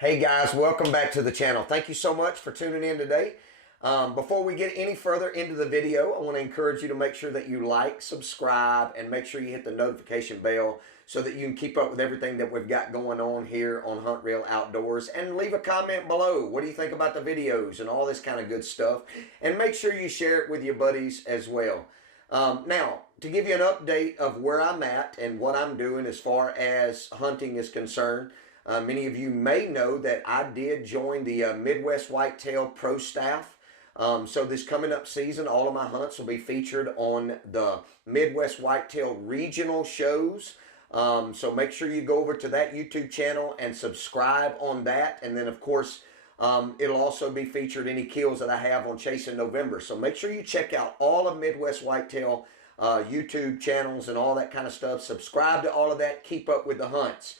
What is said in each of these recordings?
Hey guys, welcome back to the channel. Thank you so much for tuning in today. Before we get any further into the video, I want to encourage you to make sure that you like, subscribe, and make sure you hit the notification bell so that you can keep up with everything that we've got going on here on Hunt Real Outdoors. And leave a comment below. What do you think about the videos and all this kind of good stuff? And make sure you share it with your buddies as well. Now, to give you an update of where I'm at and what I'm doing as far as hunting is concerned, many of you may know that I did join the Midwest Whitetail Pro Staff. So this coming up season, all of my hunts will be featured on the Midwest Whitetail Regional shows. So make sure you go over to that YouTube channel and subscribe on that. And then, of course, it'll also be featured any kills that I have on Chasing November. So make sure you check out all of Midwest Whitetail YouTube channels and all that kind of stuff. Subscribe to all of that. Keep up with the hunts.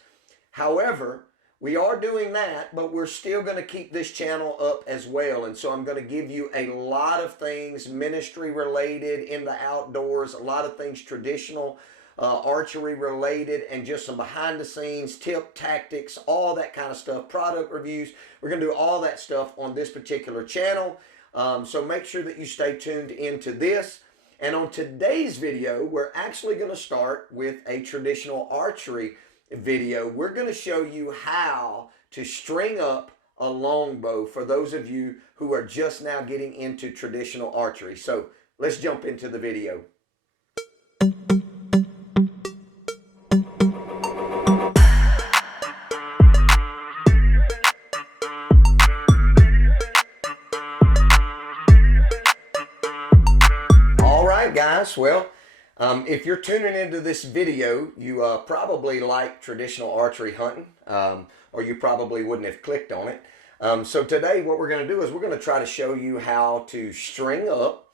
However, we are doing that, but we're still going to keep this channel up as well. And so I'm going to give you a lot of things ministry related in the outdoors, a lot of things traditional, archery related, and just some behind the scenes tip, tactics, all that kind of stuff, product reviews. We're going to do all that stuff on this particular channel. So make sure that you stay tuned into this. And on today's video, we're actually going to start with a traditional archery video. We're going to show you how to string up a longbow for those of you who are just now getting into traditional archery. So let's jump into the video. All right, guys. Well, if you're tuning into this video, you probably like traditional archery hunting, or you probably wouldn't have clicked on it. So today what we're going to do is we're going to try to show you how to string up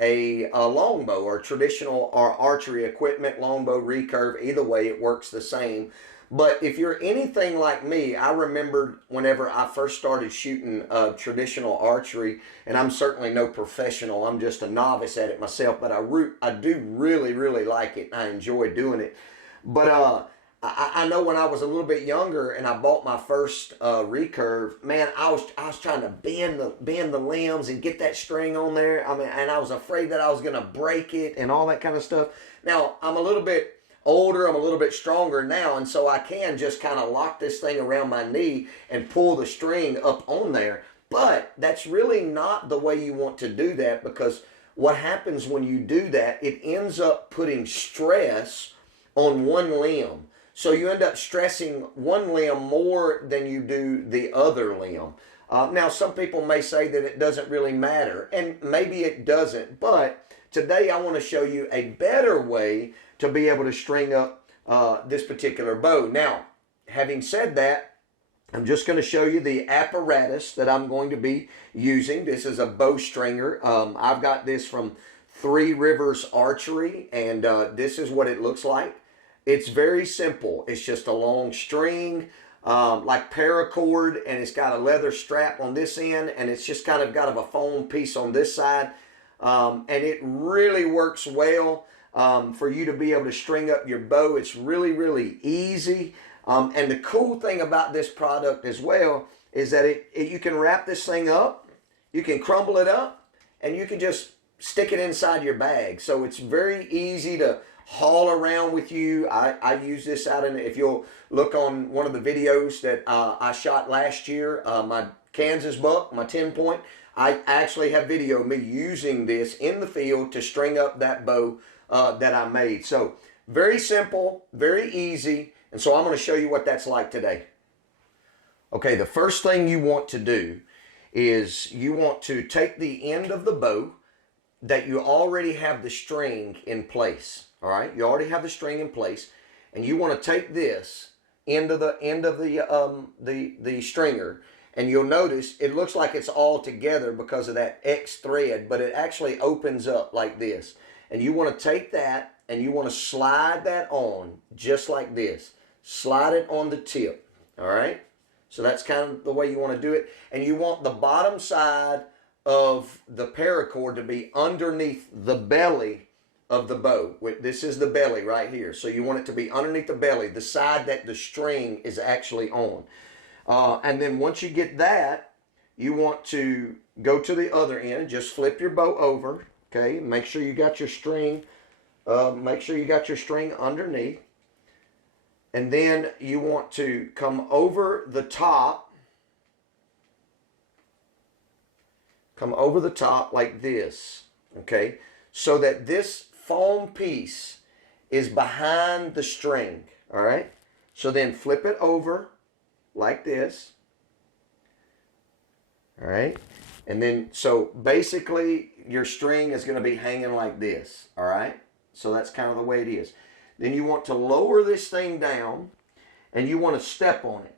a longbow or traditional or archery equipment, longbow, recurve, either way it works the same. But if you're anything like me, I remember whenever I first started shooting traditional archery, and I'm certainly no professional, I'm just a novice at it myself, but I do really like it. I enjoy doing it. But I know when I was a little bit younger and I bought my first recurve, man, I was trying to bend the limbs and get that string on there. I mean, and I was afraid that I was going to break it and all that kind of stuff. Now, I'm a little bit older, I'm a little bit stronger now, and so I can just kind of lock this thing around my knee and pull the string up on there. But that's really not the way you want to do that, because what happens when you do that, it ends up putting stress on one limb. So you end up stressing one limb more than you do the other limb. Now, some people may say that it doesn't really matter, and maybe it doesn't, but today I want to show you a better way to be able to string up this particular bow. Now, having said that, I'm just going to show you the apparatus that I'm going to be using. This is a bow stringer. I've got this from Three Rivers Archery, and this is what it looks like. It's very simple. It's just a long string, like paracord, and it's got a leather strap on this end, and it's just kind of got a foam piece on this side. And it really works well for you to be able to string up your bow. It's really easy. And the cool thing about this product as well is that you can wrap this thing up, you can crumble it up, and you can just stick it inside your bag. So it's very easy to haul around with you. I use this out in, if you'll look on one of the videos that I shot last year, my Kansas buck, my 10-point, I actually have video of me using this in the field to string up that bow that I made. So very simple, very easy, and so I'm going to show you what that's like today. Okay, the first thing you want to do is you want to take the end of the bow that you already have the string in place. All right, you already have the string in place, and you want to take this end of the stringer, and you'll notice it looks like it's all together because of that X thread, but it actually opens up like this. And you want to take that and you want to slide that on just like this. Slide it on the tip, all right? So that's kind of the way you want to do it. And you want the bottom side of the paracord to be underneath the belly of the bow. This is the belly right here. So you want it to be underneath the belly, the side that the string is actually on. And then once you get that, you want to go to the other end. Just flip your bow over. Okay, make sure you got your string. Make sure you got your string underneath. And then you want to come over the top. Come over the top like this. Okay, so that this foam piece is behind the string. All right, so then flip it over like this. All right, and then so basically your string is going to be hanging like this. All right, so that's kind of the way it is. Then you want to lower this thing down and you want to step on it.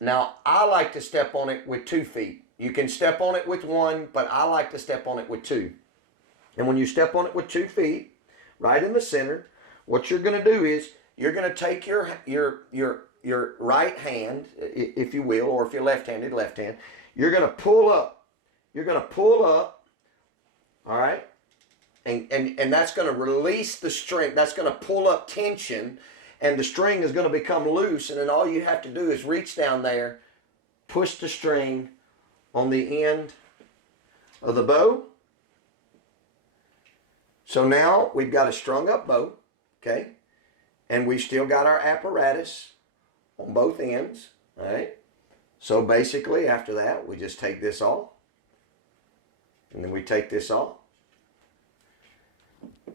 Now I like to step on it with 2 feet. You can step on it with 1, but I like to step on it with 2. And when you step on it with 2 feet, right in the center, what you're going to do is you're going to take your right hand, if you will, or if you're left-handed, left hand. You're going to pull up. You're going to pull up, all right? And that's going to release the string. That's going to pull up tension, and the string is going to become loose. And then all you have to do is reach down there, push the string on the end of the bow. So now we've got a strung up bow, okay? And we've still got our apparatus on both ends, all right? So basically after that, we just take this off. And then we take this off.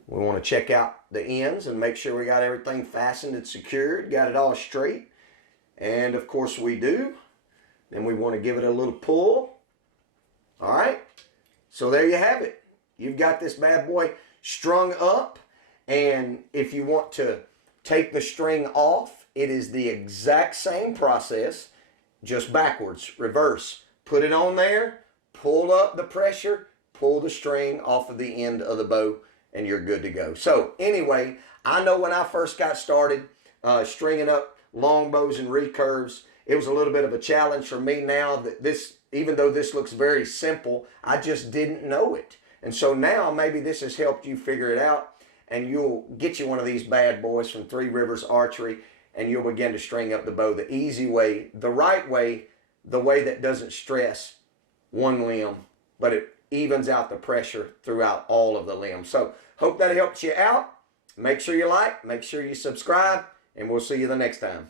We want to check out the ends and make sure we got everything fastened and secured, got it all straight. And of course we do. Then we want to give it a little pull. All right. So there you have it. You've got this bad boy strung up. And if you want to take the string off, it is the exact same process, just backwards, reverse. Put it on there, pull up the pressure, pull the string off of the end of the bow, and you're good to go. So anyway, I know when I first got started stringing up longbows and recurves, it was a little bit of a challenge for me. Now that this, even though this looks very simple, I just didn't know it. And so now maybe this has helped you figure it out, and you'll get you one of these bad boys from 3 Rivers Archery, and you'll begin to string up the bow the easy way, the right way, the way that doesn't stress one limb, but it evens out the pressure throughout all of the limbs. So hope that helps you out. Make sure you like, make sure you subscribe, and we'll see you the next time.